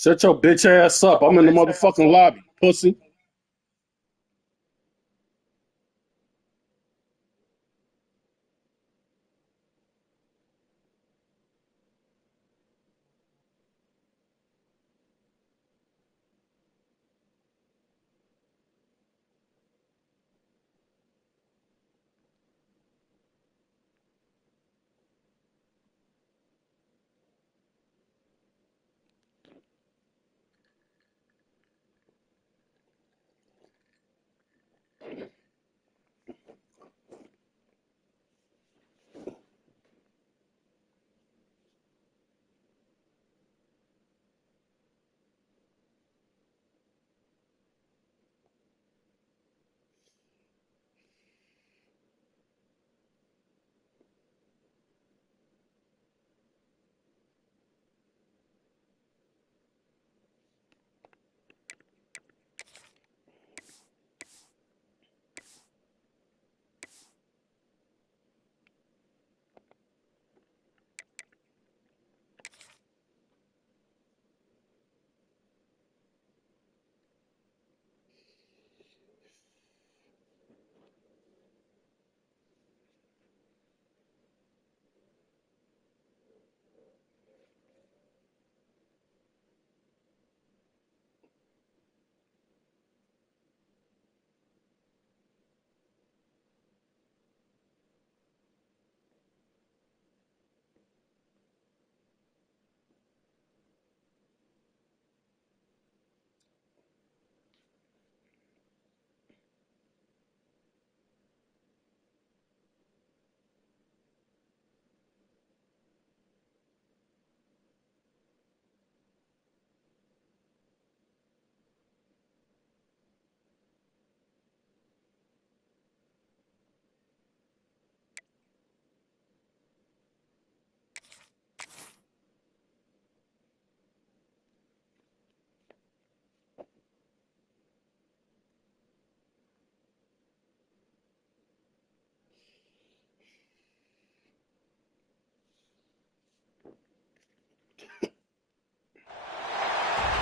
Shut your bitch ass up. I'm in the motherfucking lobby, pussy.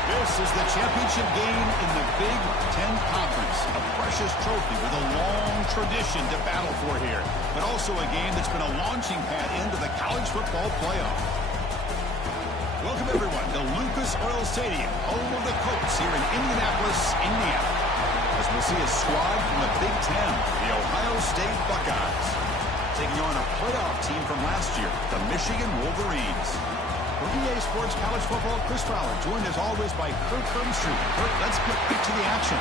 This is the championship game in the Big Ten Conference. A precious trophy with a long tradition to battle for here. But also a game that's been a launching pad into the college football playoff. Welcome, everyone, to Lucas Oil Stadium, home of the Colts here in Indianapolis, Indiana. As we'll see a squad from the Big Ten, the Ohio State Buckeyes, taking on a playoff team from last year, the Michigan Wolverines. For EA Sports College Football, Chris Fowler, joined as always by Kirk Herbstreit. Kirk, let's get right to the action.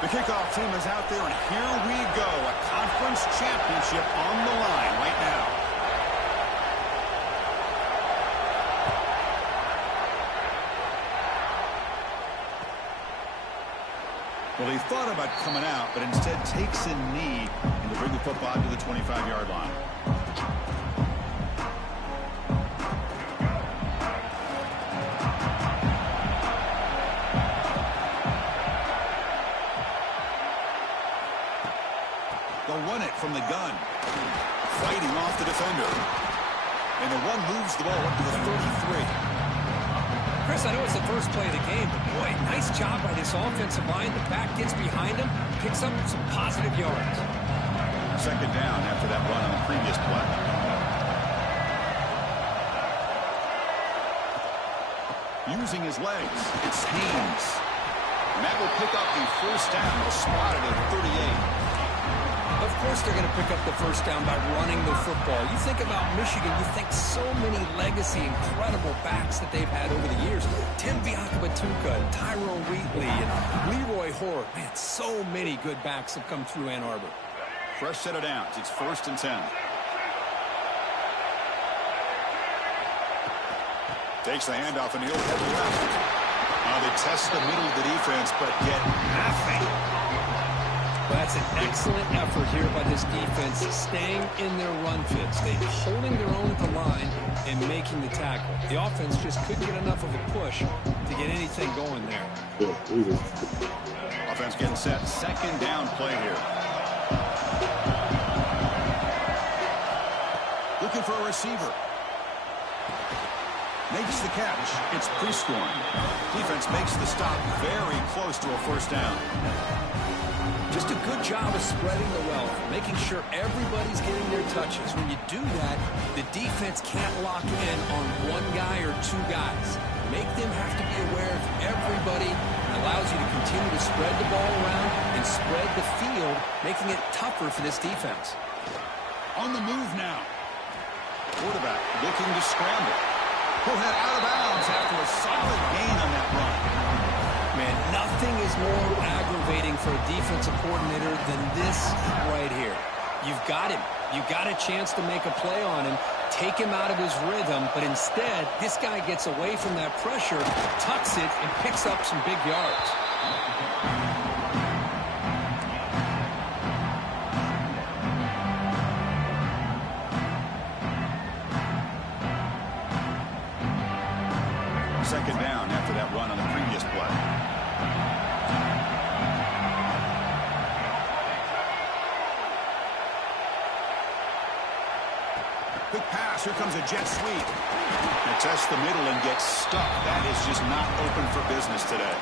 The kickoff team is out there, and here we go. A conference championship on the line right now. Well, he thought about coming out, but instead takes a knee and to bring the football to the 25-yard line. They'll run it from the gun. Fighting off the defender. And the run moves the ball up to the 33. Chris, I know it's the first play of the game, but boy, nice job by this offensive line. The back gets behind him, picks up some positive yards. Second down after that run on the previous play. Using his legs, it's Haynes. And that will pick up the first down. They'll spot it at 38. Of course they're going to pick up the first down by running the football. You think about Michigan, you think so many legacy, incredible backs that they've had over the years. Tim Biakabatuka, Tyrone Wheatley, and Leroy Horde. Man, so many good backs have come through Ann Arbor. Fresh set of downs. It's 1st and 10. Takes the handoff and he'll head left. They test the middle of the defense, but get nothing. Well, that's an excellent effort here by this defense, staying in their run fits. They're holding their own at the line and making the tackle. The offense just couldn't get enough of a push to get anything going there. Offense getting set. Second down play here. Looking for a receiver. Makes the catch. It's pre-scoring. Defense makes the stop very close to a first down. Just a good job of spreading the wealth, making sure everybody's getting their touches. When you do that, the defense can't lock in on one guy or two guys. Make them have to be aware of everybody. Allows you to continue to spread the ball around and spread the field, making it tougher for this defense. On the move now. Quarterback looking to scramble. Pull head out of bounds after a solid gain on that run. Man, nothing is more aggravating for a defensive coordinator than this right here. You've got him. You've got a chance to make a play on him, take him out of his rhythm, but instead, this guy gets away from that pressure, tucks it, and picks up some big yards. Second down after that run on the previous play. Quick pass. Here comes a jet sweep. They test the middle and get stuck. That is just not open for business today.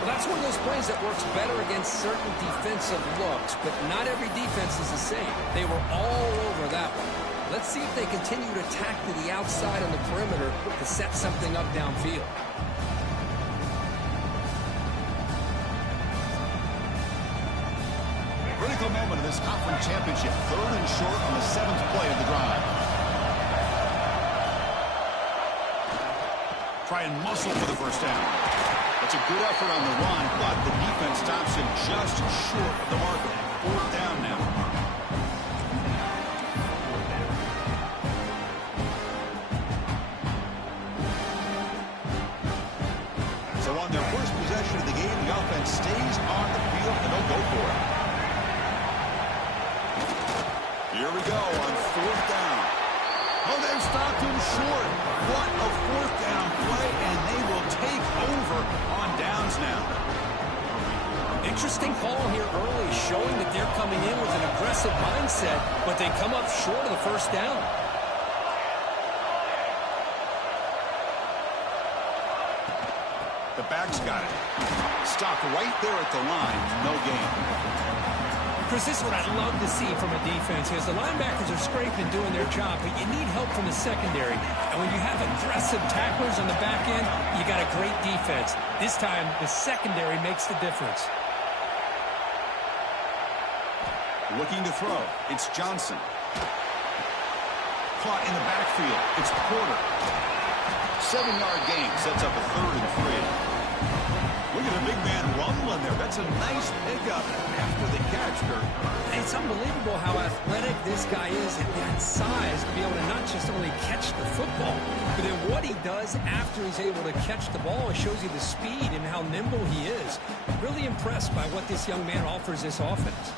Well, that's one of those plays that works better against certain defensive looks, but not every defense is the same. They were all over that one. Let's see if they continue to attack to the outside on the perimeter to set something up downfield. Critical moment of this conference championship. Third and short on the 7th play of the drive. Try and muscle for the first down. That's a good effort on the run, but the defense stops him just short of the marker. Fourth down now. So on their first possession of the game, the offense stays on the field and they'll go for it. Here we go on fourth down. Oh, they've stopped him short. What a fourth down play, and they will take over on downs now. Interesting call here early, showing that they're coming in with an aggressive mindset, but they come up short of the first down. The back's got it. Stopped right there at the line. No gain. Chris, this is what I love to see from a defense is the linebackers are scraping, doing their job, but you need help from the secondary. And when you have aggressive tacklers on the back end, you got a great defense. This time, the secondary makes the difference. Looking to throw. It's Johnson. Caught in the backfield. It's Porter. 7-yard gain sets up a 3rd and 3. Look at the big man rumbling there. That's a nice pickup after the catch, Kurt. It's unbelievable how athletic this guy is at that size to be able to not just only catch the football, but then what he does after he's able to catch the ball. It shows you the speed and how nimble he is. Really impressed by what this young man offers this offense.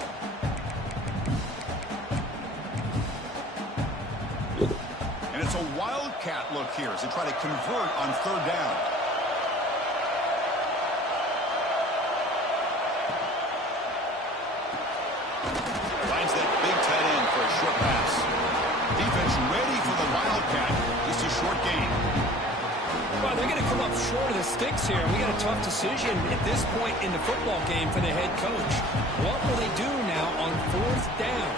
And it's a wildcat look here as they try to convert on 3rd down. Short pass. Defense ready for the wildcat. Just a short gain. Well, they're going to come up short of the sticks here. We got a tough decision at this point in the football game for the head coach. What will they do now on 4th down?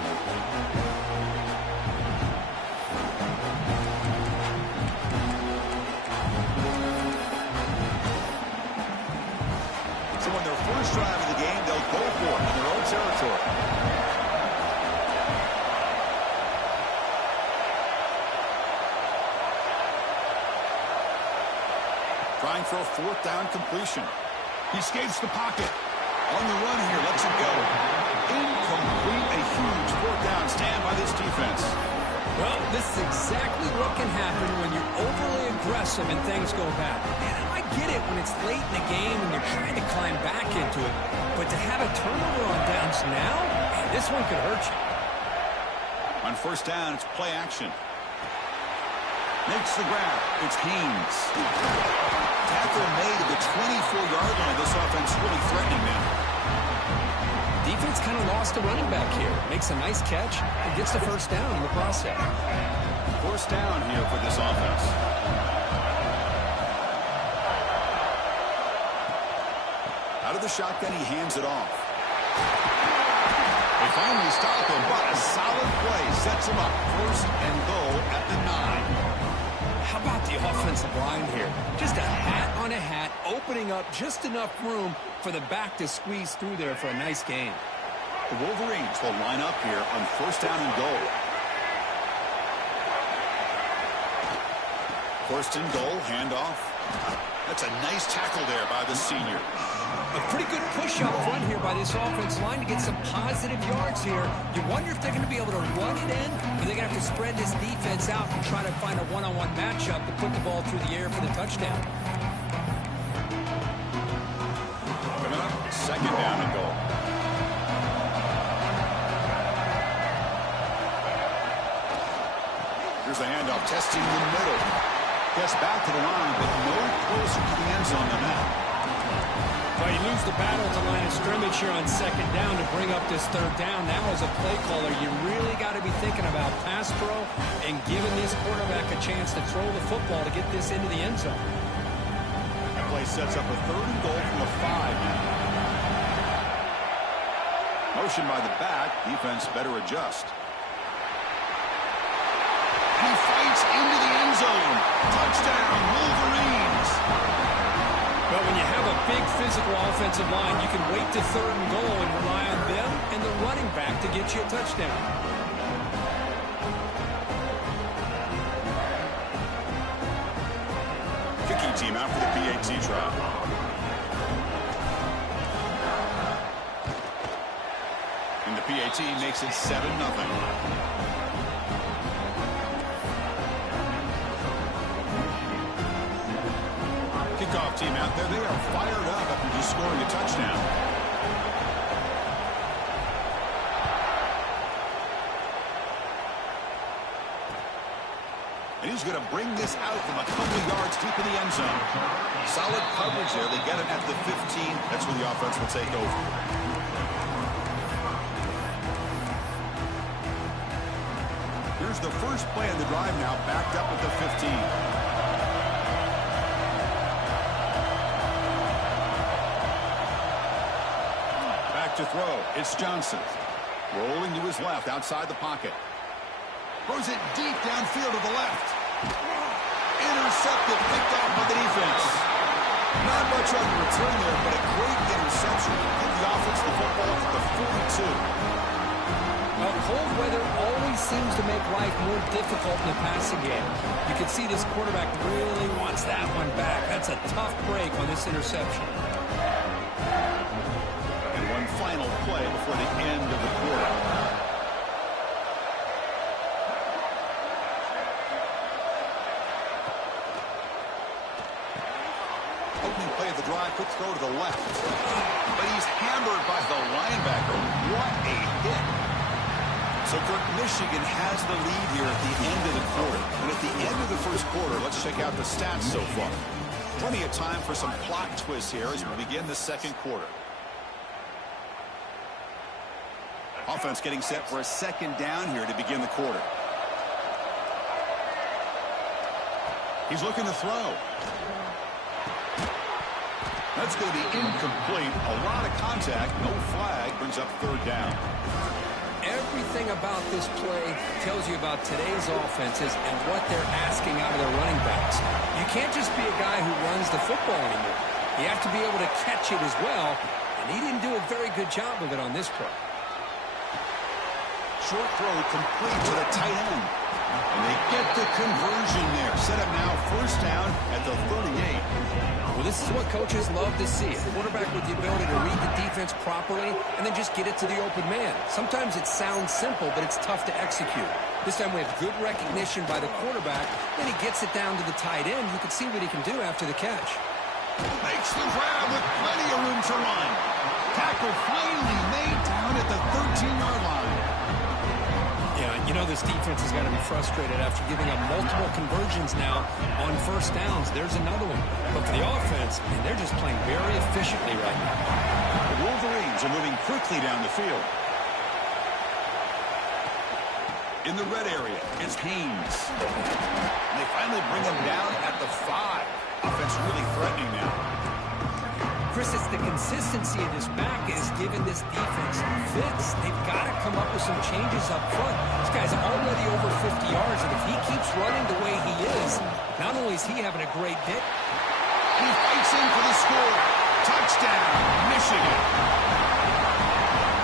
So on their first drive of the game, they'll go for it in their own territory. Trying for a 4th down completion. He escapes the pocket. On the run here, lets it go. Incomplete, a huge 4th down stand by this defense. Well, this is exactly what can happen when you're overly aggressive and things go bad. And I get it when it's late in the game and you're trying to climb back into it. But to have a turnover on downs now, man, this one could hurt you. On first down, it's play action. Makes the grab. It's Haynes. Tackle made at the 24-yard line. This offense really threatening them. Defense kind of lost a running back here. Makes a nice catch and gets the first down in the process. First down here for this offense. Out of the shotgun, he hands it off. They finally stop him, but a solid play sets him up first and goal at the 9. How about the offensive line here? Just a hat on a hat, opening up just enough room for the back to squeeze through there for a nice gain. The Wolverines will line up here on first down and goal. First and goal, handoff. That's a nice tackle there by the senior. A pretty good push up front here by this offensive line to get some positive yards here. You wonder if they're going to be able to run it in, or they're going to have to spread this defense out and try to find a one-on-one matchup to put the ball through the air for the touchdown. Coming up, second down and goal. Here's the handoff, testing the middle. Gets back to the line, but no closer to the end zone than that. Well, you lose the battle at the line of scrimmage here on second down to bring up this third down. Now, as a play caller, you really got to be thinking about pass pro and giving this quarterback a chance to throw the football to get this into the end zone. That play sets up a third and goal from the 5 now. Motion by the back. Defense better adjust. And he fights into the end zone. Touchdown, Wolverines. But when you have a big physical offensive line, you can wait to third and goal and rely on them and the running back to get you a touchdown. Kicking team out for the PAT trial. And the PAT makes it 7-0. Kickoff team out there. They are fired up after just scoring a touchdown. And he's going to bring this out from a couple yards deep in the end zone. Solid coverage there. They get it at the 15. That's where the offense will take over. Here's the first play of the drive now, backed up at the 15. To throw. It's Johnson. Rolling to his left outside the pocket. Throws it deep downfield to the left. Intercepted, picked off by the defense. Not much on the return there, but a great interception. Give the offense the football at the 42. Well, cold weather always seems to make life more difficult in the passing game. You can see this quarterback really wants that one back. That's a tough break on this interception. Final play before the end of the quarter. Opening play of the drive, quick throw to the left. But he's hammered by the linebacker. What a hit. So Michigan has the lead here at the end of the quarter. And at the end of the first quarter, let's check out the stats so far. Plenty of time for some plot twists here as we begin the second quarter. Offense getting set for a second down here to begin the quarter. He's looking to throw. That's going to be incomplete. A lot of contact. No flag. Brings up third down. Everything about this play tells you about today's offenses and what they're asking out of their running backs. You can't just be a guy who runs the football anymore. You have to be able to catch it as well, and he didn't do a very good job of it on this play. Short throw complete to the tight end. And they get the conversion there. Set up now first down at the 38. Well, this is what coaches love to see. A quarterback with the ability to read the defense properly and then just get it to the open man. Sometimes it sounds simple, but it's tough to execute. This time we have good recognition by the quarterback. Then he gets it down to the tight end. You can see what he can do after the catch. Makes the grab with plenty of room to run. Tackle finally made down at the 13-yard line. Yeah, you know this defense has got to be frustrated after giving up multiple conversions now on first downs. There's another one. But for the offense, man, they're just playing very efficiently right now. The Wolverines are moving quickly down the field. In the red area, it's Haynes. And they finally bring him down at the 5. Offense really threatening now. Chris, it's the consistency of this back is giving this defense fits. They've got to come up with some changes up front. This guy's already over 50 yards, and if he keeps running the way he is, not only is he having a great day, he fights in for the score. Touchdown, Michigan.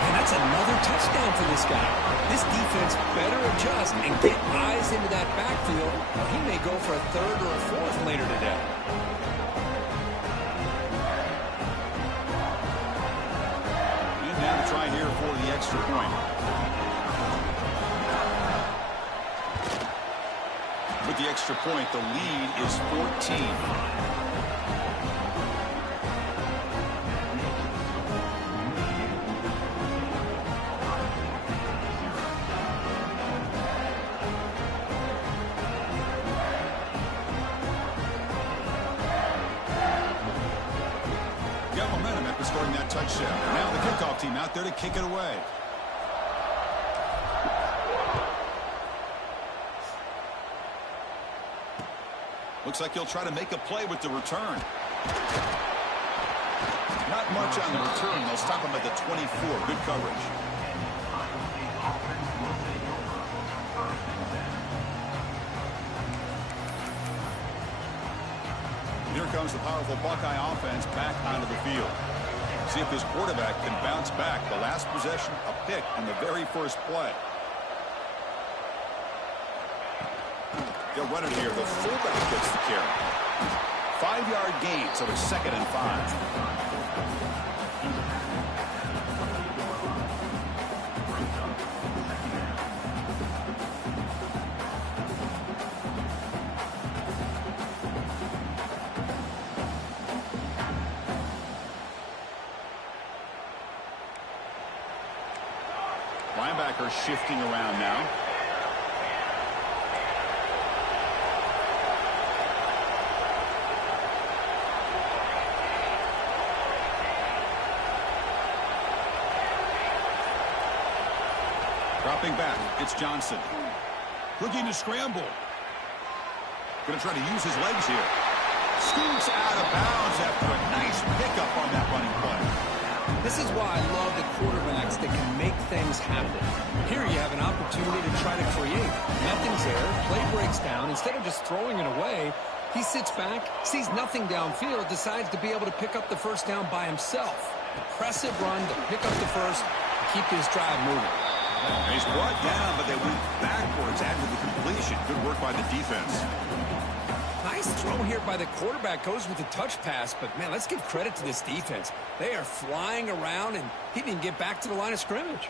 And that's another touchdown for this guy. This defense better adjust and get eyes into that backfield, or he may go for a third or a fourth later today. Now to try here for the extra point. With the extra point, the lead is 14. Got momentum after scoring that touchdown. Now the kickoff team out there to kick it away. Looks like he'll try to make a play with the return. Not much on the return. They'll stop him at the 24. Good coverage. Here comes the powerful Buckeye offense back onto the field. See if this quarterback can bounce back. The last possession, a pick in the very first play. They'll run it here. The fullback gets the carry. 5-yard gain, so it's 2nd and 5. Linebacker shifting around now. Dropping back, it's Johnson. Looking to scramble. Going to try to use his legs here. Scoots out of bounds after a nice pickup on that running play. This is why I love the quarterbacks that can make things happen. Here you have an opportunity to try to create. Nothing's there. Play breaks down. Instead of just throwing it away, he sits back, sees nothing downfield, decides to be able to pick up the first down by himself. Impressive run to pick up the first, keep his drive moving. He's brought down, but they went backwards after the completion. Good work by the defense. Nice throw here by the quarterback. Goes with the touch pass, but, man, let's give credit to this defense. They are flying around, and he didn't get back to the line of scrimmage.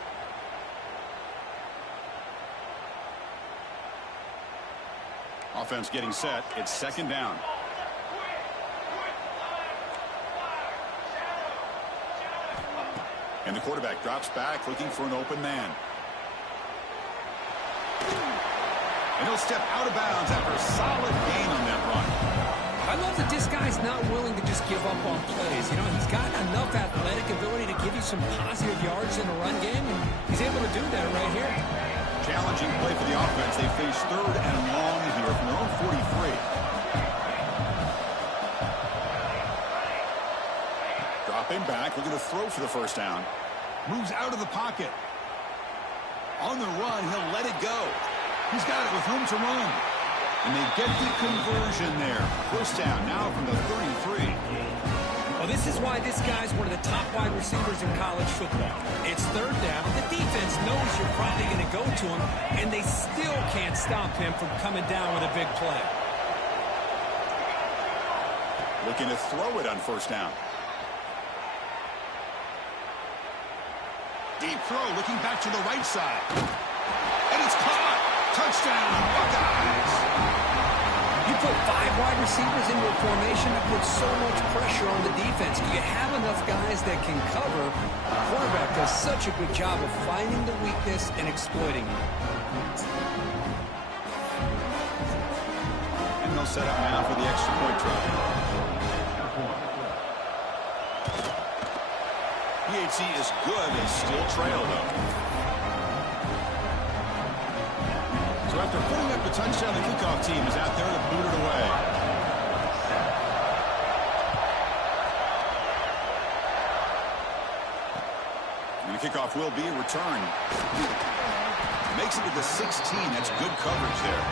Offense getting set. It's 2nd down. And the quarterback drops back, looking for an open man. And he'll step out of bounds after a solid gain on that run. I love that this guy's not willing to just give up on plays. You know, he's got enough athletic ability to give you some positive yards in the run game, and he's able to do that right here. Challenging play for the offense. They face 3rd and long here from their own 43. Dropping back, looking to throw for the first down. Moves out of the pocket. On the run, he'll let it go. He's got it with room to run. And they get the conversion there. First down now from the 33. Well, this is why this guy's one of the top wide receivers in college football. It's 3rd down. The defense knows you're probably going to go to him, and they still can't stop him from coming down with a big play. Looking to throw it on first down. Deep throw, looking back to the right side. And it's caught. Touchdown, Buckeyes. You put 5 wide receivers into a formation that puts so much pressure on the defense. Do you have enough guys that can cover? The quarterback does such a good job of finding the weakness and exploiting it. And they'll set up now for the extra point try. PHC is good and still trail, though. So after putting up the touchdown, the kickoff team is out there to boot it away. And the kickoff will be a return. Makes it to the 16. That's good coverage there.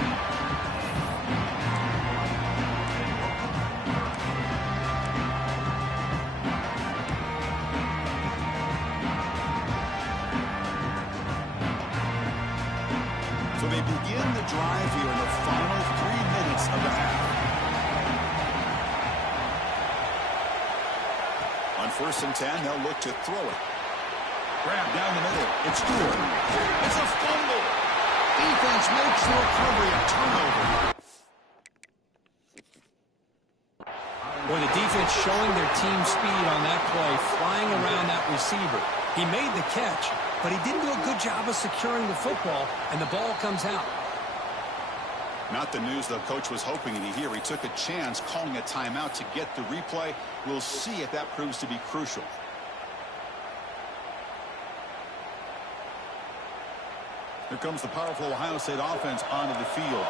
So they begin the drive here in the final 3 minutes of the half. On 1st and 10, they'll look to throw it. Grab down the middle. It's Stewart. It's a fumble. Defense makes the recovery a turnover. Boy, the defense showing their team speed on that play, flying around that receiver. He made the catch, but he didn't do a good job of securing the football, and the ball comes out. Not the news the coach was hoping to hear. He took a chance calling a timeout to get the replay. We'll see if that proves to be crucial. Here comes the powerful Ohio State offense onto the field.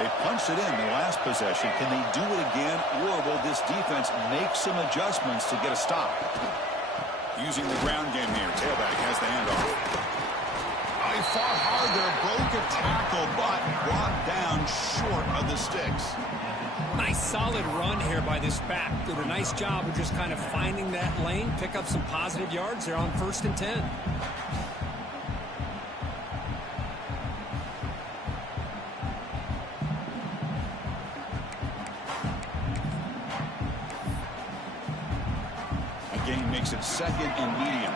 They punched it in the last possession. Can they do it again, or will this defense make some adjustments to get a stop? Using the ground game here. Tailback has the handoff. He fought hard there, broke a tackle, but brought down short of the sticks. Nice solid run here by this back. Did a nice job of just kind of finding that lane, pick up some positive yards there on 1st and 10. Gain makes it 2nd and medium.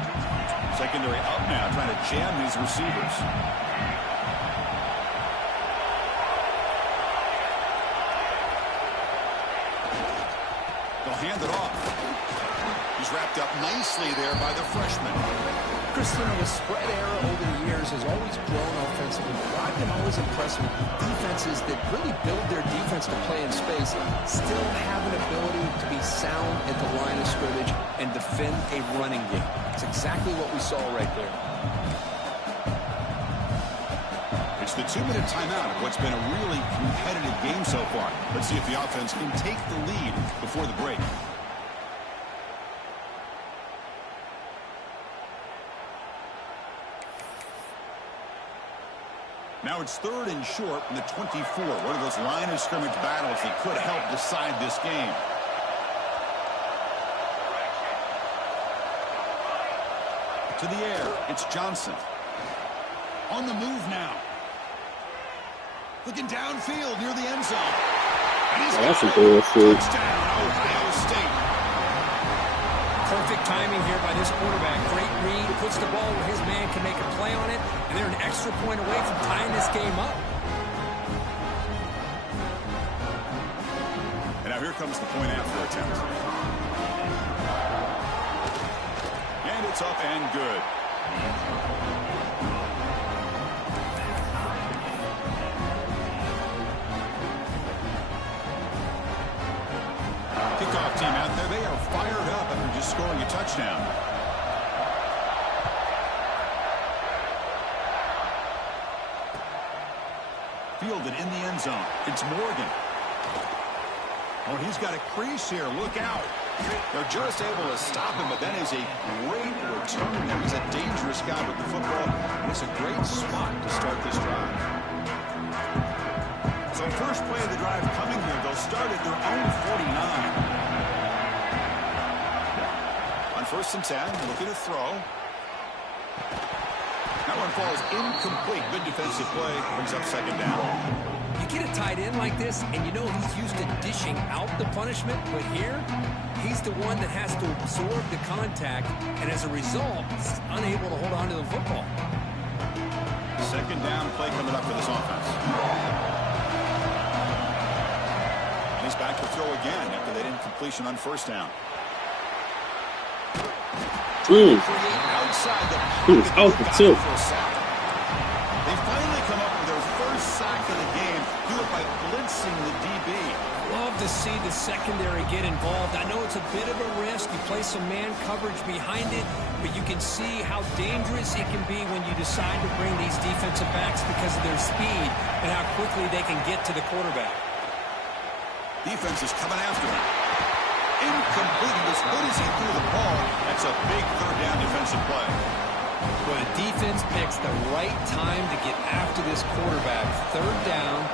Secondary up now, trying to jam these receivers. They'll hand it off. He's wrapped up nicely there by the freshman. Christian, the spread era over the years has always grown offensively. I've been always impressed with defenses that really build their defense to play in space, still have an ability to be sound at the line of scrimmage and defend a running game. It's exactly what we saw right there. It's the 2-minute timeout of what's been a really competitive game so far. Let's see if the offense can take the lead before the break. Now it's 3rd and short from the 24. One of those line of scrimmage battles that could help decide this game. To the air, it's Johnson. On the move now. Looking downfield near the end zone. And he's That's some bullshit. touchdown, Ohio State. Perfect timing here by this quarterback. Great read, puts the ball where his man can make a play on it, and they're an extra point away from tying this game up. And now here comes the point after attempt. And it's up and good. Kickoff team out there, they are fired up after just scoring a touchdown. Fielded in the end zone. It's Morgan. Oh, he's got a crease here. Look out. They're just able to stop him, but that is a great return. He's a dangerous guy with the football, and it's a great spot to start this drive. So first play of the drive coming here. They'll start at their own 49. On 1st and 10, looking to throw. That one falls incomplete. Good defensive play. Brings up 2nd down. You get a tight end like this, and you know he's used to dishing out the punishment, but here, he's the one that has to absorb the contact, and as a result, he's unable to hold on to the football. Second down play coming up for this offense. And he's back to throw again after that incompletion on first down. Outside the pocket too. for a sack. They finally come up with their first sack of the game. Do it by blitzing the DB. Love to see the secondary get involved. I know it's a bit of a risk. You play some man coverage behind it, but you can see how dangerous it can be when you decide to bring these defensive backs because of their speed and how quickly they can get to the quarterback. Defense is coming after him. Incomplete. As good as he threw the ball, that's a big third down defensive play. But a defense picks the right time to get after this quarterback. Third down,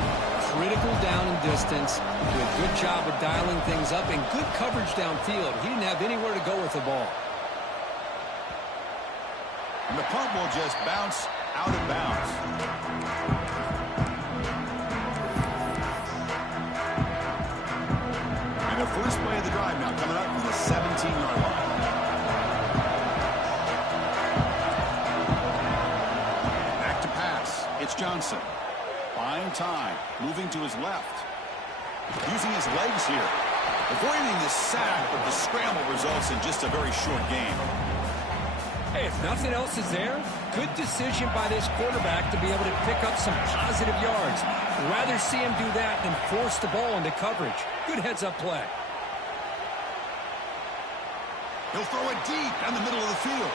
critical down and distance. Do a good job of dialing things up and good coverage downfield. He didn't have anywhere to go with the ball. And the punt will just bounce out of bounds. And the first play of the drive now coming up from the 17-yard line. Back to pass. It's Johnson. Buying time. Moving to his left. Using his legs here. Avoiding the sack, but the scramble results in just a very short game. Hey, if nothing else is there, good decision by this quarterback to be able to pick up some positive yards. Rather see him do that than force the ball into coverage. Good heads-up play. He'll throw it deep down the middle of the field.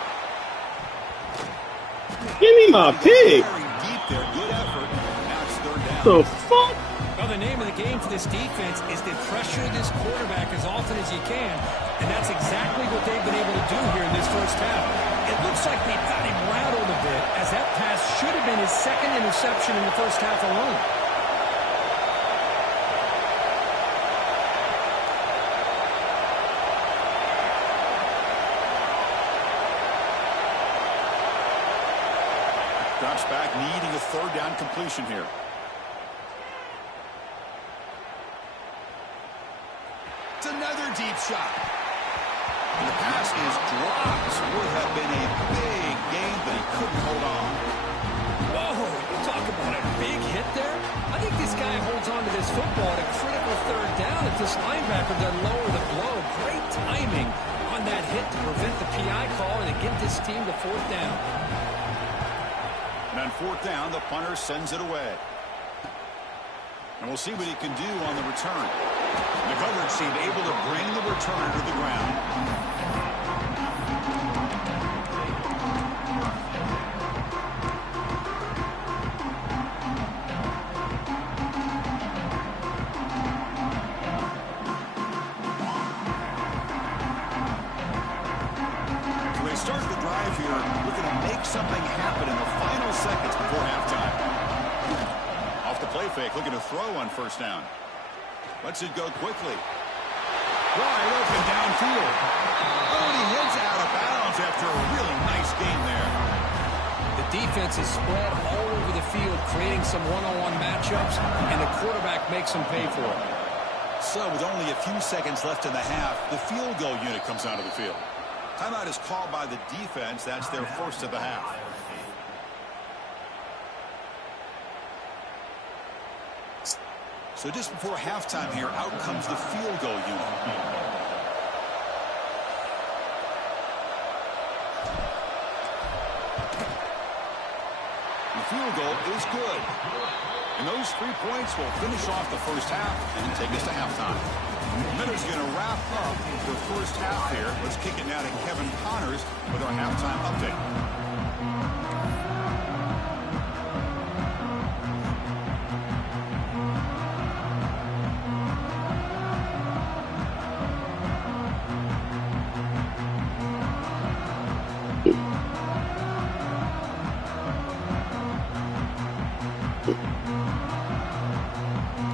Give me my pig. Very deep there. Good effort. Now it's third down. The fuck? Well, the name of the game for this defense is to pressure this quarterback as often as you can, and that's exactly what they've been able to do here in this first half. It looks like they've got him rattled a bit, as that pass should have been his second interception in the first half alone. Drops back, needing a third down completion here. It's another deep shot. And the pass is dropped. Would have been a big game, but he couldn't hold on. Whoa, you talk about a big hit there. I think this guy holds on to this football at a critical third down if this linebacker doesn't lower the blow. Great timing on that hit to prevent the PI call and to get this team to fourth down. And on fourth down, the punter sends it away. And we'll see what he can do on the return. The coverage seemed able to bring the returner to the ground. So they start the drive here looking to make something happen in the final seconds before halftime. Off the play fake, looking to throw on first down. Lets it go quickly. Wide open downfield. Oh, and he heads out of bounds after a really nice game there. The defense is spread all over the field, creating some one-on-one matchups, and the quarterback makes them pay for it. So with only a few seconds left in the half, the field goal unit comes out of the field. Timeout is called by the defense. That's their first of the half. So just before halftime here, out comes the field goal unit. The field goal is good. And those 3 points will finish off the first half and take us to halftime. Miller's going to wrap up the first half here. Let's kick it now to Kevin Connors with our halftime update.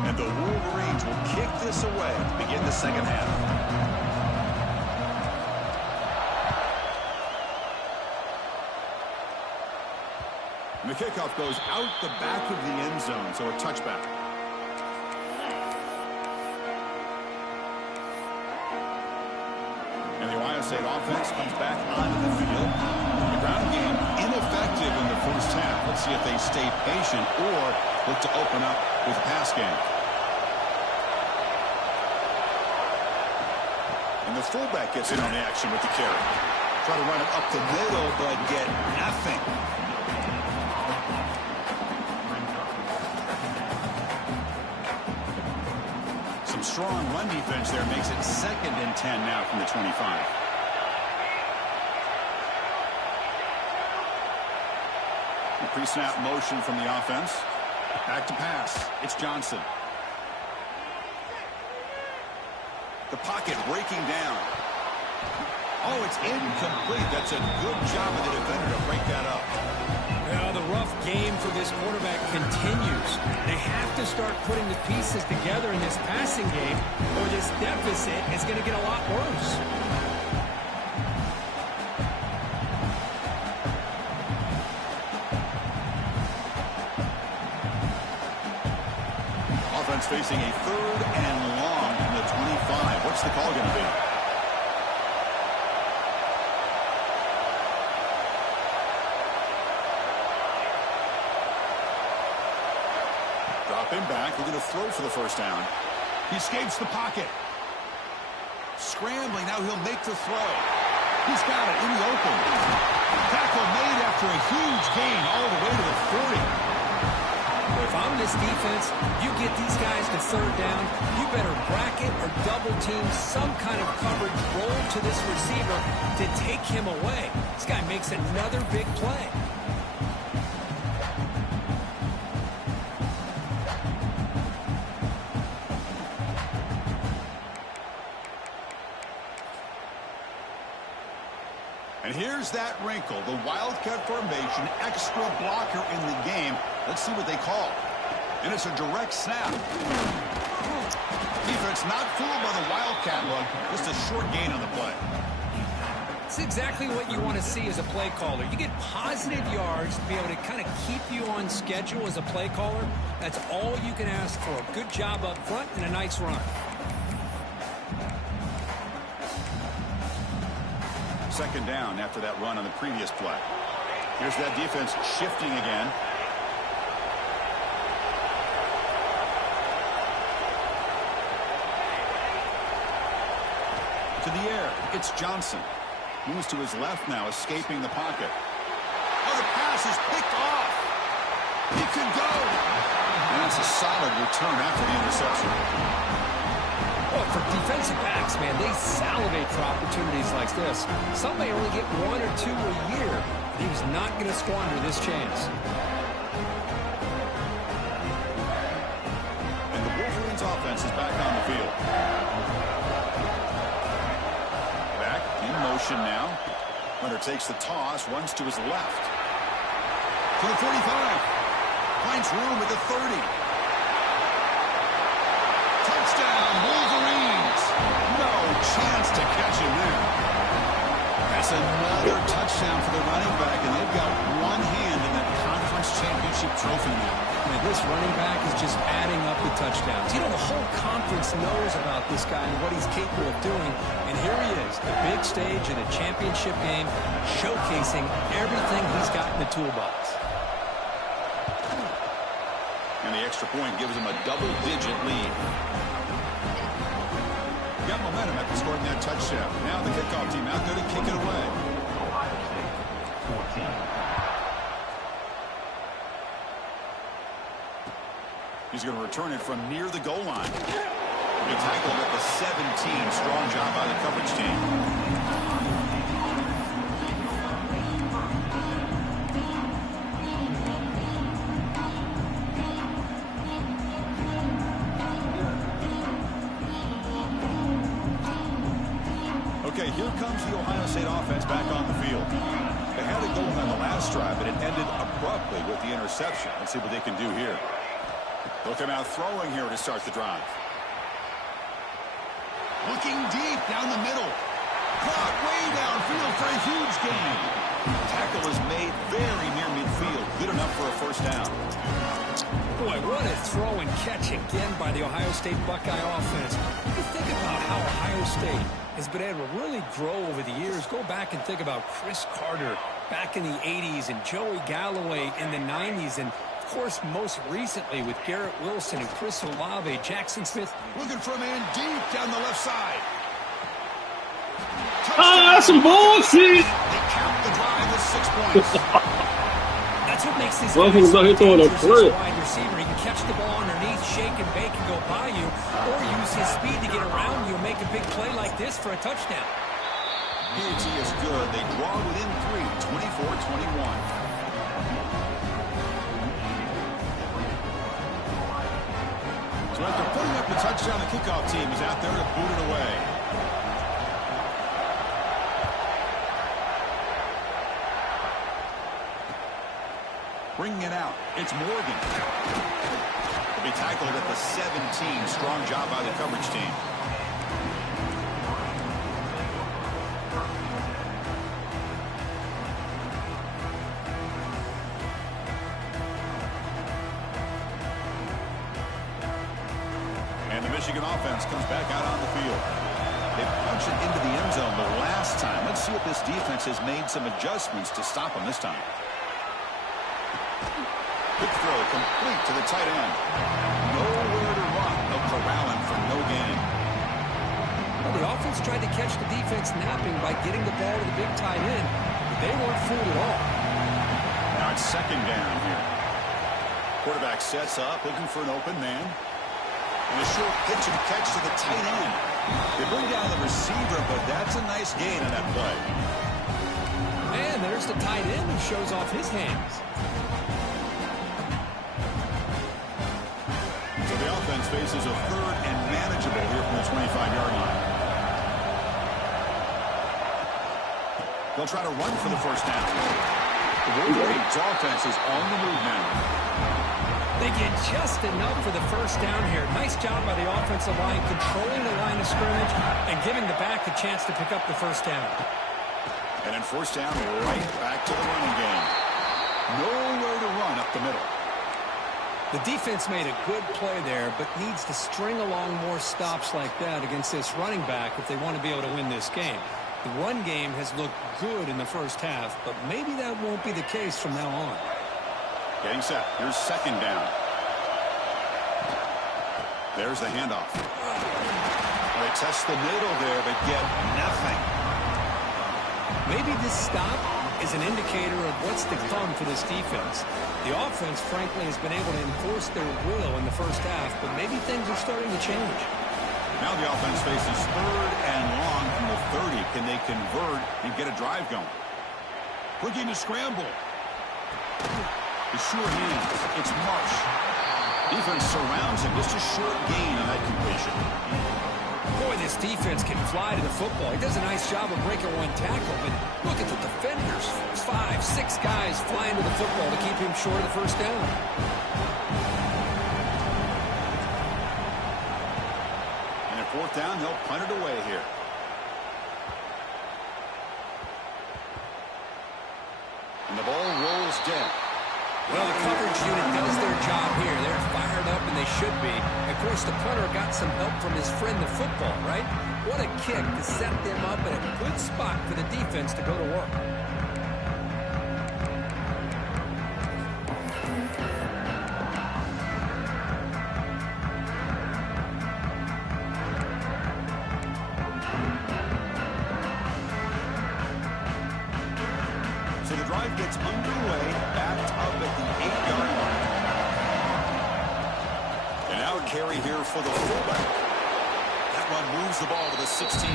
And the Wolverines will kick this away to begin the second half. And the kickoff goes out the back of the end zone, so a touchback. State offense comes back onto the field. The ground game ineffective in the first half. Let's see if they stay patient or look to open up with a pass game. And the fullback gets in on the action with the carry. Try to run it up the middle, but get nothing. Some strong run defense there makes it 2nd and 10 now from the 25. A pre-snap motion from the offense. Back to pass. It's Johnson. The pocket breaking down. Oh, it's incomplete. That's a good job of the defender to break that up. Yeah, the rough game for this quarterback continues. They have to start putting the pieces together in this passing game, or this deficit is going to get a lot worse. Offense facing a 3rd and long from the 25. What's the call going to be? Drop him back. We're going to throw for the first down. He escapes the pocket. Scrambling. Now he'll make the throw. He's got it in the open. Tackle made after a huge gain all the way to the 40. If I'm this defense, you get these guys to 3rd down, you better bracket or double team some kind of coverage roll to this receiver to take him away. This guy makes another big play. And here's that wrinkle, the Wildcat formation, extra blocker in the game. Let's see what they call. And it's a direct snap. Defense not fooled by the Wildcat look. Just a short gain on the play. It's exactly what you want to see as a play caller. You get positive yards to be able to kind of keep you on schedule as a play caller. That's all you can ask for. Good job up front and a nice run. 2nd down after that run on the previous play. Here's that defense shifting again. To the air, it's Johnson. Moves to his left now, escaping the pocket. Oh, the pass is picked off. He can go. And that's a solid return after the interception. Well, for defensive backs, man, they salivate for opportunities like this. Some may only get 1 or 2 a year. He was not going to squander this chance. And the Wolverines offense is back on the field. Back in motion now. Hunter takes the toss, runs to his left. To the 45. Finds room at the 30. Touchdown, Wolverines. No chance to catch him there. That's another touchdown for the running back, and they've got one hand in that conference championship trophy now. Man, this running back is just adding up the touchdowns. You know, the whole conference knows about this guy and what he's capable of doing, and here he is, the big stage in a championship game, showcasing everything he's got in the toolbox. And the extra point gives him a double-digit lead. Got momentum after scoring that touchdown. Now the kickoff team out there to kick it away. He's going to return it from near the goal line. He tackled at the 17. Strong job by the coverage team. Okay, here comes the Ohio State offense back on the field. They had it going on the last drive, but it ended abruptly with the interception. Let's see what they can do here. They'll come out throwing here to start the drive. Looking deep down the middle. Caught way downfield for a huge gain. Tackle is made very near midfield. Good enough for a first down. Boy, what a throw and catch again by the Ohio State Buckeye offense. You think about how Ohio State has been able to really grow over the years. Go back and think about Chris Carter back in the 80s and Joey Galloway in the 90s. And, of course, most recently with Garrett Wilson and Chris Olave, Jackson Smith. Looking for a man deep down the left side. That's some bullshit. They count the drive with 6 points. That's what makes this Well, guy he's so out here throwing a dangerous as a flip. wide receiver. He can catch the ball underneath, shake and bake and go by you, or use his speed to get around you and make a big play like this for a touchdown. PAT is good. They draw within 3, 24-21. So after putting up the touchdown, the kickoff team is out there to boot it away. Bringing it out, it's Morgan. He'll be tackled at the 17. Strong job by the coverage team. And the Michigan offense comes back out on the field. They punch it into the end zone the last time. Let's see if this defense has made some adjustments to stop them this time. Quick throw complete to the tight end. Nowhere to run. They'll corral him for no gain. Well, the offense tried to catch the defense napping by getting the ball to the big tight end, but they weren't fooled at all. Now it's second down here. Quarterback sets up, looking for an open man. And a short pitch and catch to the tight end. They bring down the receiver, but that's a nice gain on that play. And there's the tight end who shows off his hands. So the offense faces a third and manageable here from the 25-yard line. They'll try to run for the first down. The Wolverines offense is on the move now. They get just enough for the first down here. Nice job by the offensive line, controlling the line of scrimmage and giving the back a chance to pick up the first down. And then first down, right back to the running game. Nowhere to run up the middle. The defense made a good play there, but needs to string along more stops like that against this running back if they want to be able to win this game. The run game has looked good in the first half, but maybe that won't be the case from now on. Getting set. Here's second down. There's the handoff. They test the middle there, but get nothing. Maybe this stop is an indicator of what's to come for this defense. The offense, frankly, has been able to enforce their will in the first half, but maybe things are starting to change. Now the offense faces third and long from the 30. Can they convert and get a drive going? Looking to scramble. The sure hands. It's Marsh. Defense surrounds him. Just a short gain on that completion. Boy, this defense can fly to the football. He does a nice job of breaking one tackle, but look at the defenders. 5, 6 guys flying to the football to keep him short of the first down. And at fourth down, they'll punt it away here. And the ball rolls dead. Well, the coverage unit does their job here. They're fired up, and they should be. Of course, the punter got some help from his friend, the football, right? What a kick to set them up in a good spot for the defense to go to work. So the drive gets underway, backed up at the 8-yard line. And now a carry here for the fullback. That one moves the ball to the 16.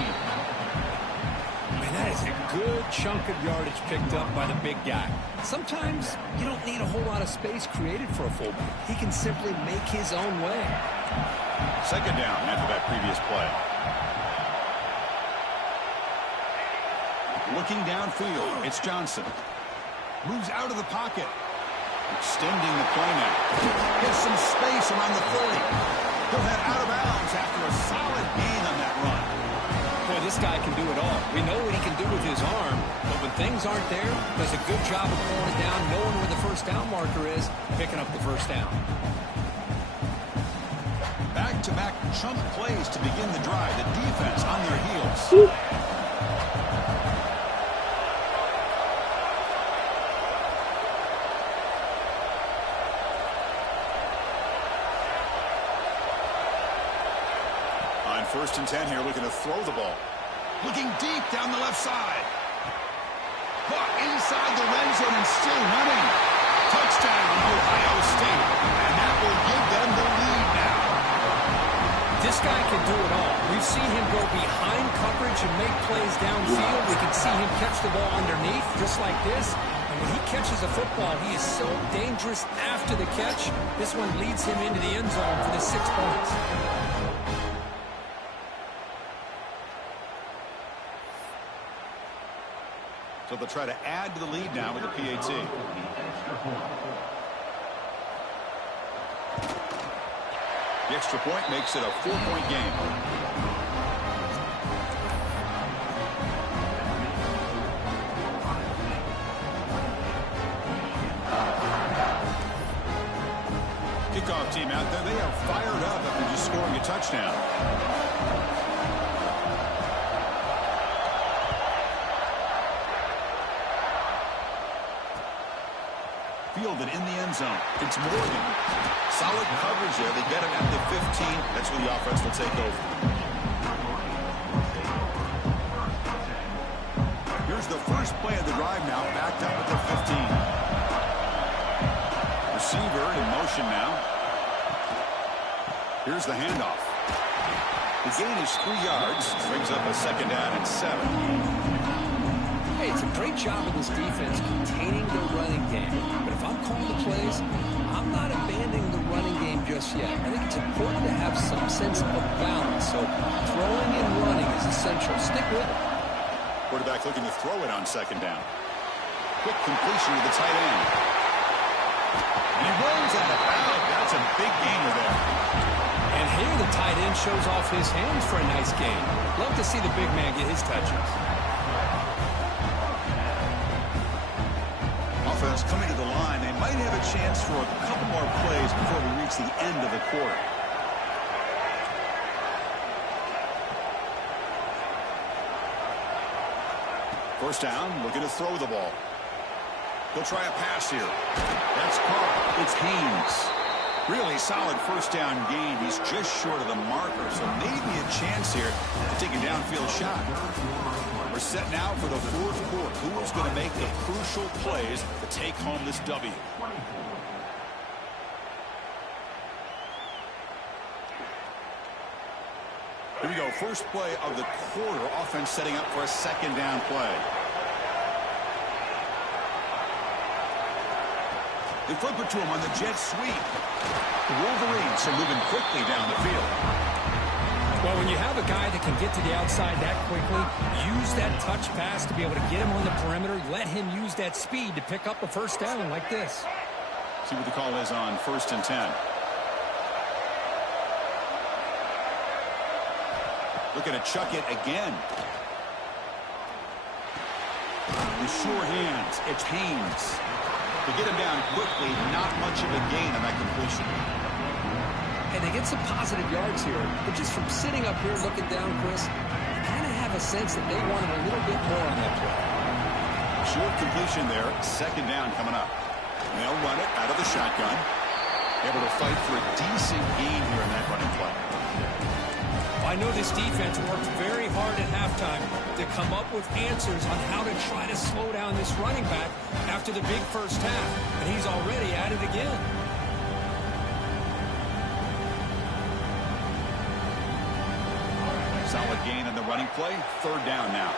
Man, that is a good chunk of yardage picked up by the big guy. Sometimes you don't need a whole lot of space created for a fullback. He can simply make his own way. Second down after that previous play. Looking downfield, it's Johnson. Moves out of the pocket. Extending the play now. Gets some space around the 30. He'll head out of bounds after a solid gain on that run. Boy, this guy can do it all. We know what he can do with his arm, but when things aren't there, does a good job of pulling it down, knowing where the first down marker is, picking up the first down. Back back-to-back chunk plays to begin the drive. The defense on their heels. On 1st and 10 here, looking to throw the ball. Looking deep down the left side. Caught inside the red zone and still running. Touchdown, Ohio State. And that will give them the lead now. This guy can do it all. We've seen him go behind coverage and make plays downfield. We can see him catch the ball underneath, just like this. And when he catches a football, he is so dangerous after the catch. This one leads him into the end zone for the 6 points. So they'll try to add to the lead now with the PAT. The extra point makes it a 4-point game. Kickoff team out there. They are fired up after just scoring a touchdown. Fielded in the end zone. It's Morgan. Solid coverage there. They get him at the 15. That's where the offense will take over. Here's the first play of the drive now, backed up at the 15. Receiver in motion now. Here's the handoff. The gain is 3 yards. Brings up a 2nd down and 7. Hey, it's a great job of this defense containing their running game. But if I'm calling the plays, I'm not abandoning the running game just yet. I think it's important to have some sense of balance. So throwing and running is essential. Stick with it. Quarterback looking to throw it on 2nd down. Quick completion to the tight end. And he rolls out of bounds. That's a big gainer there. And here the tight end shows off his hands for a nice gain. Love to see the big man get his touches. Offense coming to the line. They might have a chance for a couple more plays before we reach the end of the quarter. First down, looking to throw the ball. He'll try a pass here. That's caught. It's Haynes. Really solid first down gain. He's just short of the marker, so maybe a chance here to take a downfield shot. We're set now for the 4th quarter. Who is going to make the crucial plays to take home this W? Here we go. First play of the quarter. Offense setting up for a 2nd down play. They flip it to him on the jet sweep. The Wolverines are moving quickly down the field. Well, when you have a guy that can get to the outside that quickly, use that touch pass to be able to get him on the perimeter, let him use that speed to pick up a first down like this. See what the call is on 1st and 10. Looking to chuck it again. With sure hands, it's Haynes. To get him down quickly, not much of a gain on that completion. And they get some positive yards here, but just from sitting up here looking down, Chris, you kind of have a sense that they wanted a little bit more on that play. Short completion there, 2nd down coming up. And they'll run it out of the shotgun. Able to fight for a decent gain here in that running play. I know this defense worked very hard at halftime to come up with answers on how to try to slow down this running back after the big first half, and he's already at it again. Solid gain on the running play. 3rd down now.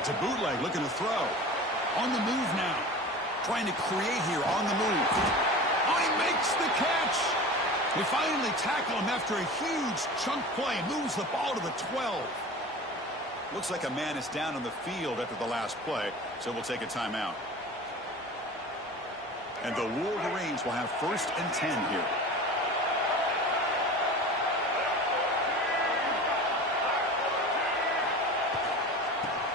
It's a bootleg looking to throw. On the move now. Trying to create here on the move. Oh, he makes the catch. We finally tackle him after a huge chunk play. Moves the ball to the 12. Looks like a man is down on the field after the last play, so we'll take a timeout. And the Wolverines will have 1st and 10 here.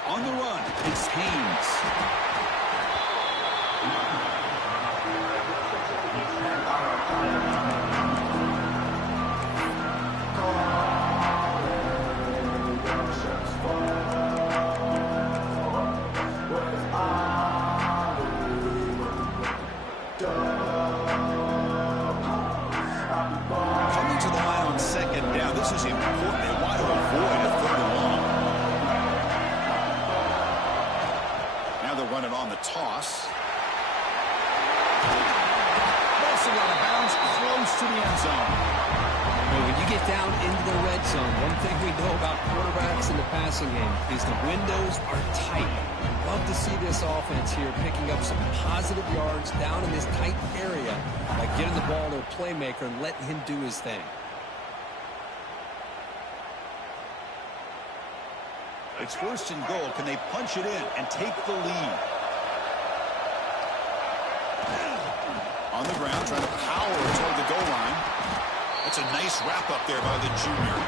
On the run, it's Haynes. This is important. They want to avoid a 3rd and long. Now they'll run it on the toss. Mostly out of bounds, close to the end zone. Well, when you get down into the red zone, one thing we know about quarterbacks in the passing game is the windows are tight. Love to see this offense here picking up some positive yards down in this tight area by getting the ball to a playmaker and letting him do his thing. It's 1st and goal. Can they punch it in and take the lead? On the ground, trying to power toward the goal line. That's a nice wrap up there by the junior.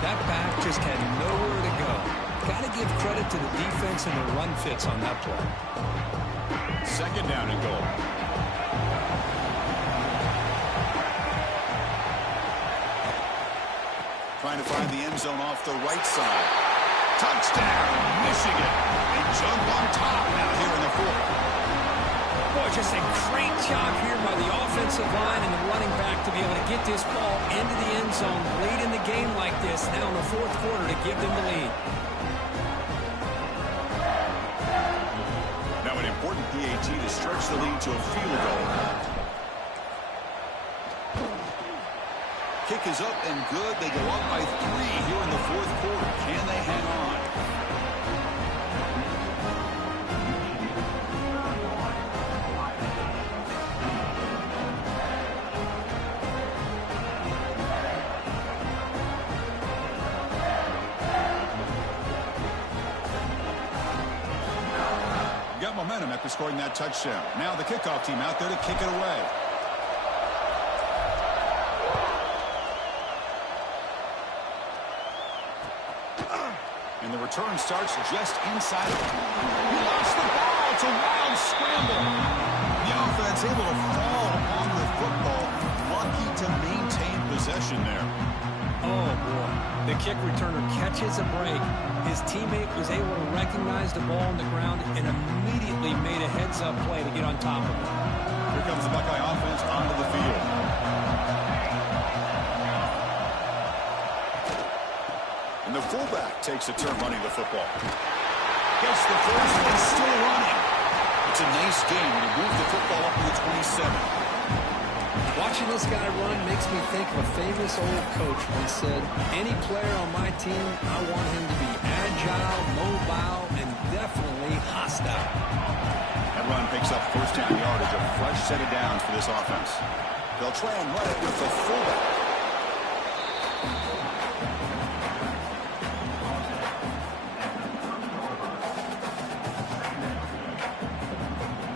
That back just had nowhere to go. Got to give credit to the defense and their run fits on that play. 2nd down and goal. Trying to find the end zone off the right side. Touchdown, Michigan. They jump on top now here in the 4th. Boy, just a great job here by the offensive line and the running back to be able to get this ball into the end zone late in the game like this, now in the 4th quarter to give them the lead. Now an important PAT to stretch the lead to a field goal. Kick is up and good. They go up by 3 here in the 4th quarter. Can they hang on? Got momentum after scoring that touchdown. Now the kickoff team out there to kick it away. And the return starts just inside of him. He lost the ball. It's a wild scramble. The offense able to fall on the football. Lucky to maintain possession there. Oh, boy. The kick returner catches a break. His teammate was able to recognize the ball on the ground and immediately made a heads-up play to get on top of it. Here comes the Buckeye offense onto the field. And the fullback takes a turn running the football. Gets the first and still running. It's a nice game when he moved the football up to the 27. Watching this guy run makes me think of a famous old coach once said, any player on my team, I want him to be agile, mobile, and definitely hostile. That run picks up 1st down yardage, a fresh set of downs for this offense. They'll try and run it with the fullback.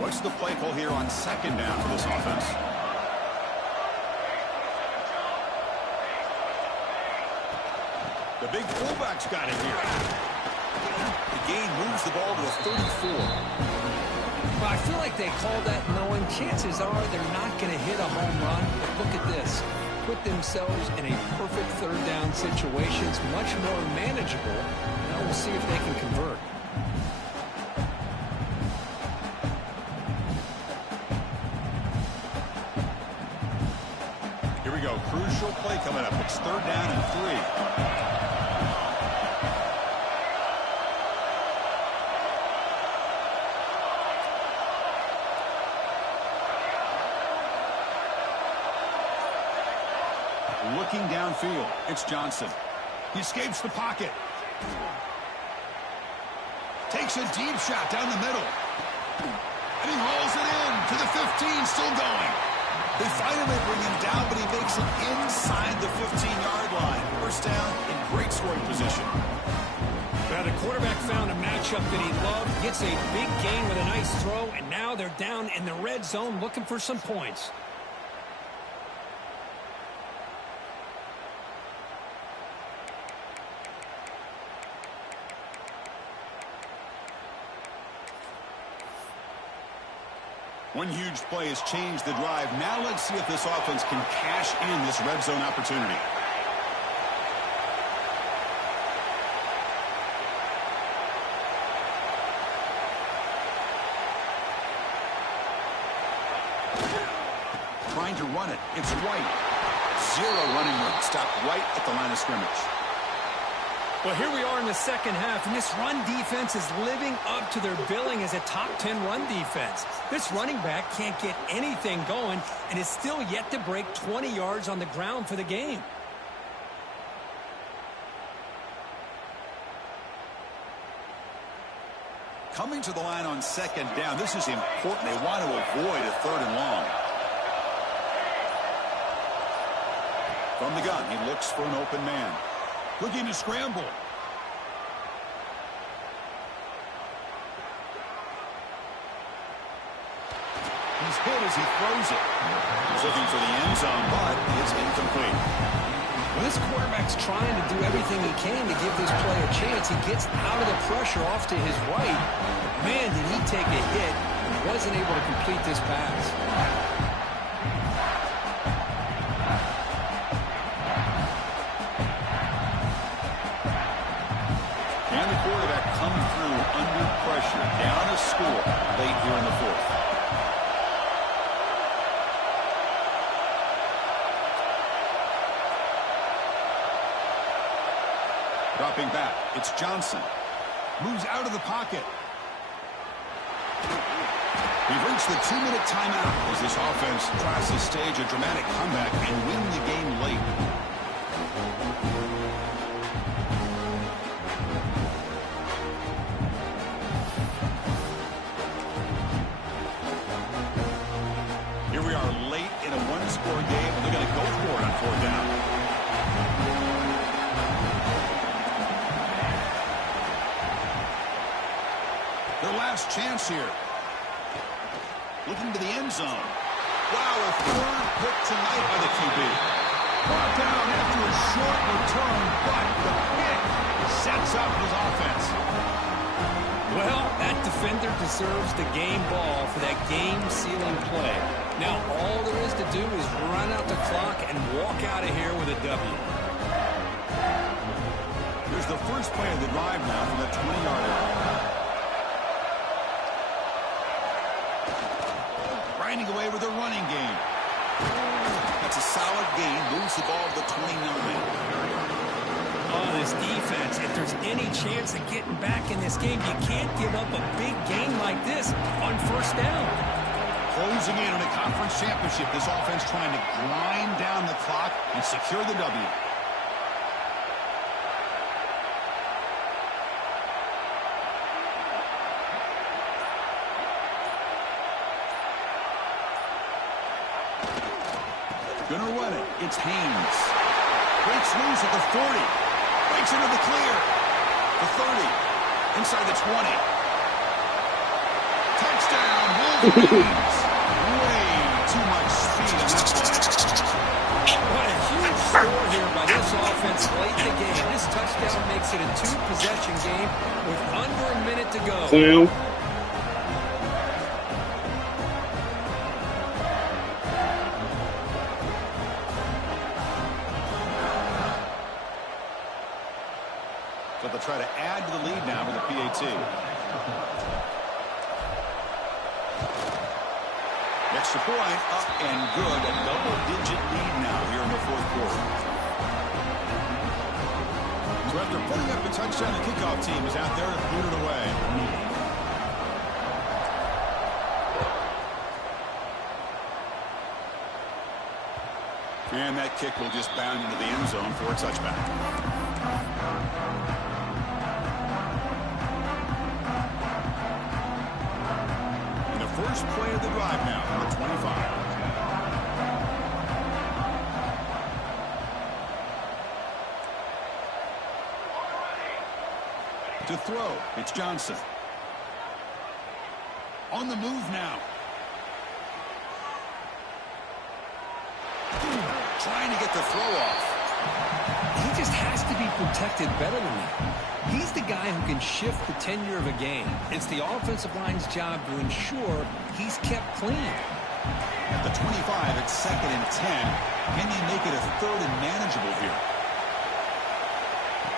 What's the play call here on 2nd down for this offense? The big fullback's got it here. The gain moves the ball to a 34. Well, I feel like they called that knowing chances are they're not going to hit a home run. But look at this. Put themselves in a perfect 3rd down situation. It's much more manageable. Now we'll see if they can convert. Here we go. Crucial play coming up. It's 3rd down and 3. Looking downfield, it's Johnson. He escapes the pocket. Takes a deep shot down the middle. And he hauls it in to the 15, still going. They finally bring him down, but he makes it inside the 15-yard line. 1st down in great scoring position. Well, the quarterback found a matchup that he loved, gets a big gain with a nice throw, and now they're down in the red zone looking for some points. One huge play has changed the drive. Now let's see if this offense can cash in this red zone opportunity. Trying to run it. It's White. Zero running room. Stopped right at the line of scrimmage. Well, here we are in the second half, and this run defense is living up to their billing as a top 10 run defense. This running back can't get anything going and is still yet to break 20 yards on the ground for the game. Coming to the line on second down. This is important. They want to avoid a third and long. From the gun, he looks for an open man. Looking to scramble. He's hit as he throws it. He's looking for the end zone, but it's incomplete. Well, this quarterback's trying to do everything he can to give this play a chance. He gets out of the pressure off to his right. Man, did he take a hit and wasn't able to complete this pass. And the quarterback comes through under pressure. Down a score late here in the fourth. Dropping back, it's Johnson. Moves out of the pocket. We've reached the 2-minute timeout as this offense tries to stage a dramatic comeback and win the game late. Here we are late in a one-score game, and they're going to go for it on fourth down. Their last chance here. Looking to the end zone. Wow, a third pick tonight by the QB. Brought down after a short return, but the pick sets up his offense. Well, that defender deserves the game ball for that game-sealing play. Now, all there is to do is run out the clock and walk out of here with a W. Here's the first play of the drive now from the 20-yard line. Grinding away with a running game. That's a solid gain. Moves the ball to the 29. Oh, this defense, if there's any chance of getting back in this game, you can't give up a big game like this on first down. Closing in on a conference championship, this offense trying to grind down the clock and secure the W. Gonna run it. It's Haynes. Breaks loose at the 40. Breaks into the clear. The 30. Inside the 20. Touchdown, Wolverines. Way too much speed in that play. What a huge score here by this offense late in the game. This touchdown makes it a two-possession game with under a minute to go. Sam. So they'll try to add to the lead now with the PAT. Extra point up and good. A double-digit lead now here in the fourth quarter. So after putting up a touchdown, the kickoff team is out there to boot it away. And that kick will just bound into the end zone for a touchback. First play of the drive now, number 25. To throw, it's Johnson. On the move now. Trying to get the throw off. He just has to be protected better than that. He's the guy who can shift the tenure of a game. It's the offensive line's job to ensure he's kept clean. At the 25, it's 2nd and 10. Can they make it a third and manageable here?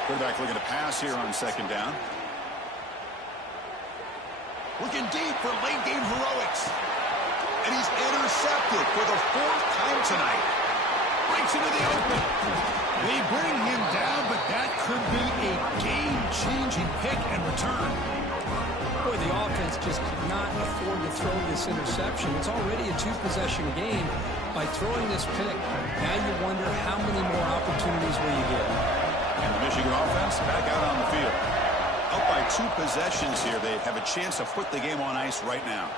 Quarterback looking to pass here on 2nd down. Looking deep for late game heroics. And he's intercepted for the 4th time tonight. Breaks gets into the open. They bring him down, but that could be a game-changing pick and return. Boy, the offense just could not afford to throw this interception. It's already a two-possession game. By throwing this pick, now you wonder how many more opportunities will you get. And the Michigan offense back out on the field. Up by 2 possessions here. They have a chance to put the game on ice right now.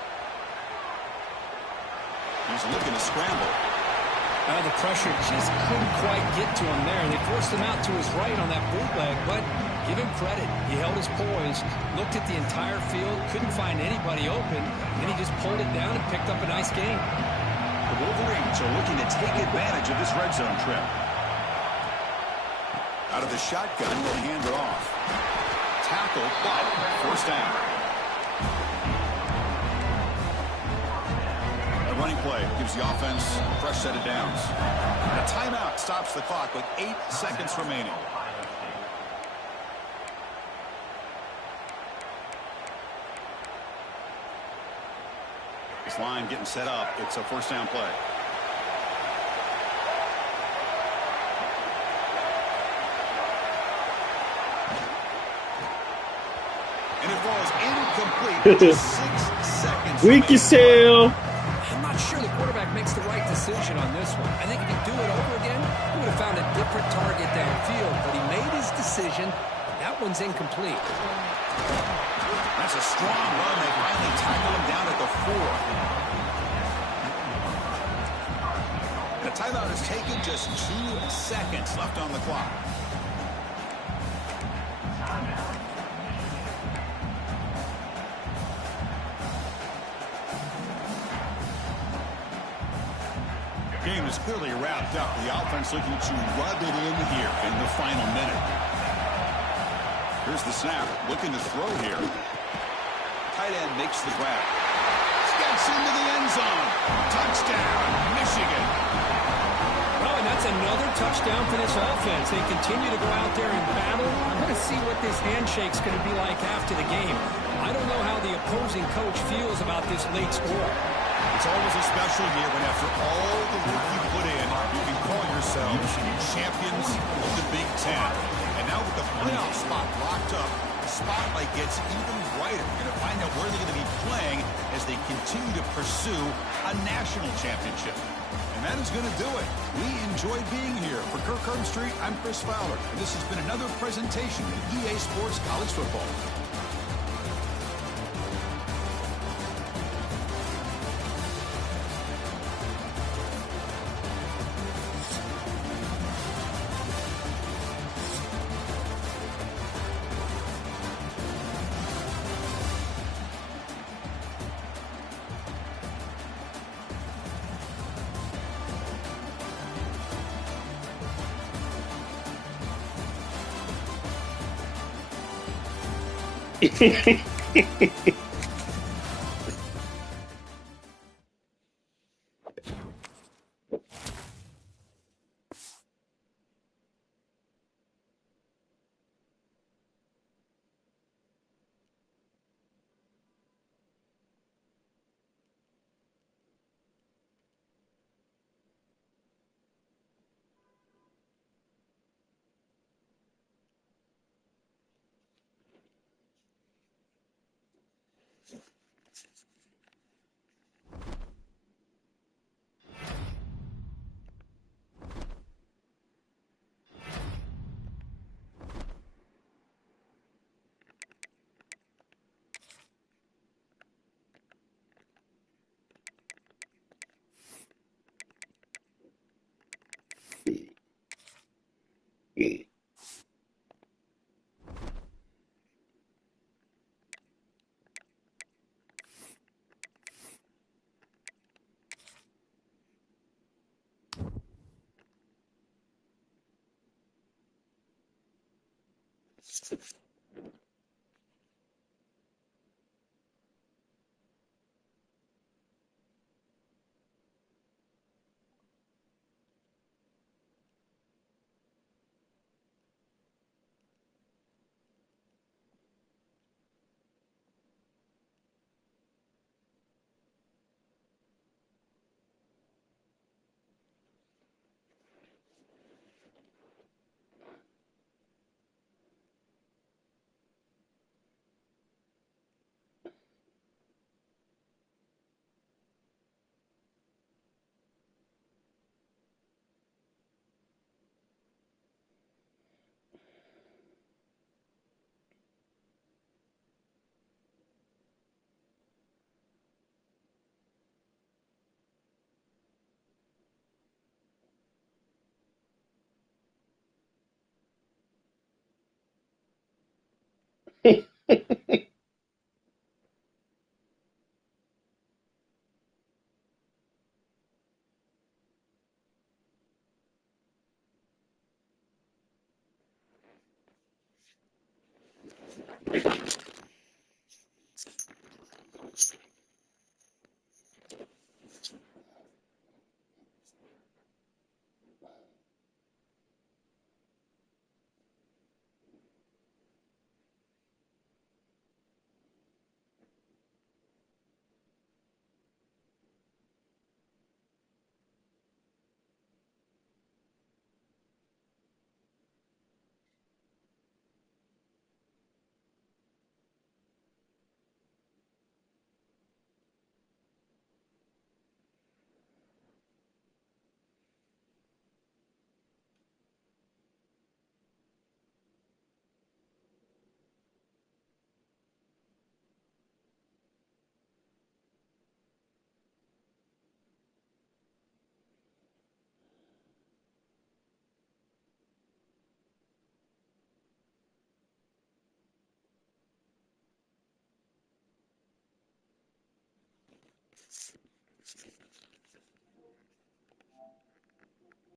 He's looking to scramble. The pressure just couldn't quite get to him there. They forced him out to his right on that bootleg, but give him credit. He held his poise, looked at the entire field, couldn't find anybody open, and he just pulled it down and picked up a nice gain. The Wolverines are looking to take advantage of this red zone trip. Out of the shotgun, they'll hand it off. Tackle, but first down. A running play gives the offense a fresh set of downs. A timeout stops the clock with 8 seconds remaining. This line getting set up. It's a first down play. And it falls incomplete with just 6 seconds. Weak as hell. I'm not sure the quarterback makes the right decision on this one. I think if he'd do it over again, he would have found a different target downfield, but he made his decision. That one's incomplete. That's a strong run. They finally tackle him down at the 4. And a timeout is taken. Just 2 seconds left on the clock. Game is clearly wrapped up. The offense looking to rub it in here in the final minute. Here's the snap. Looking to throw here. Tight end makes the grab. Gets into the end zone. Touchdown, Michigan. Well, and that's another touchdown for this offense. They continue to go out there and battle. I'm going to see what this handshake's going to be like after the game. I don't know how the opposing coach feels about this late score. It's always a special year when after all the work you put in, you can call yourselves champions of the Big Ten. And now with the playoff spot locked up, the spotlight gets even brighter. You're going to find out where they're going to be playing as they continue to pursue a national championship. And that is going to do it. We enjoyed being here. For Kirk Herbstreit, I'm Chris Fowler. And this has been another presentation of EA Sports College Football.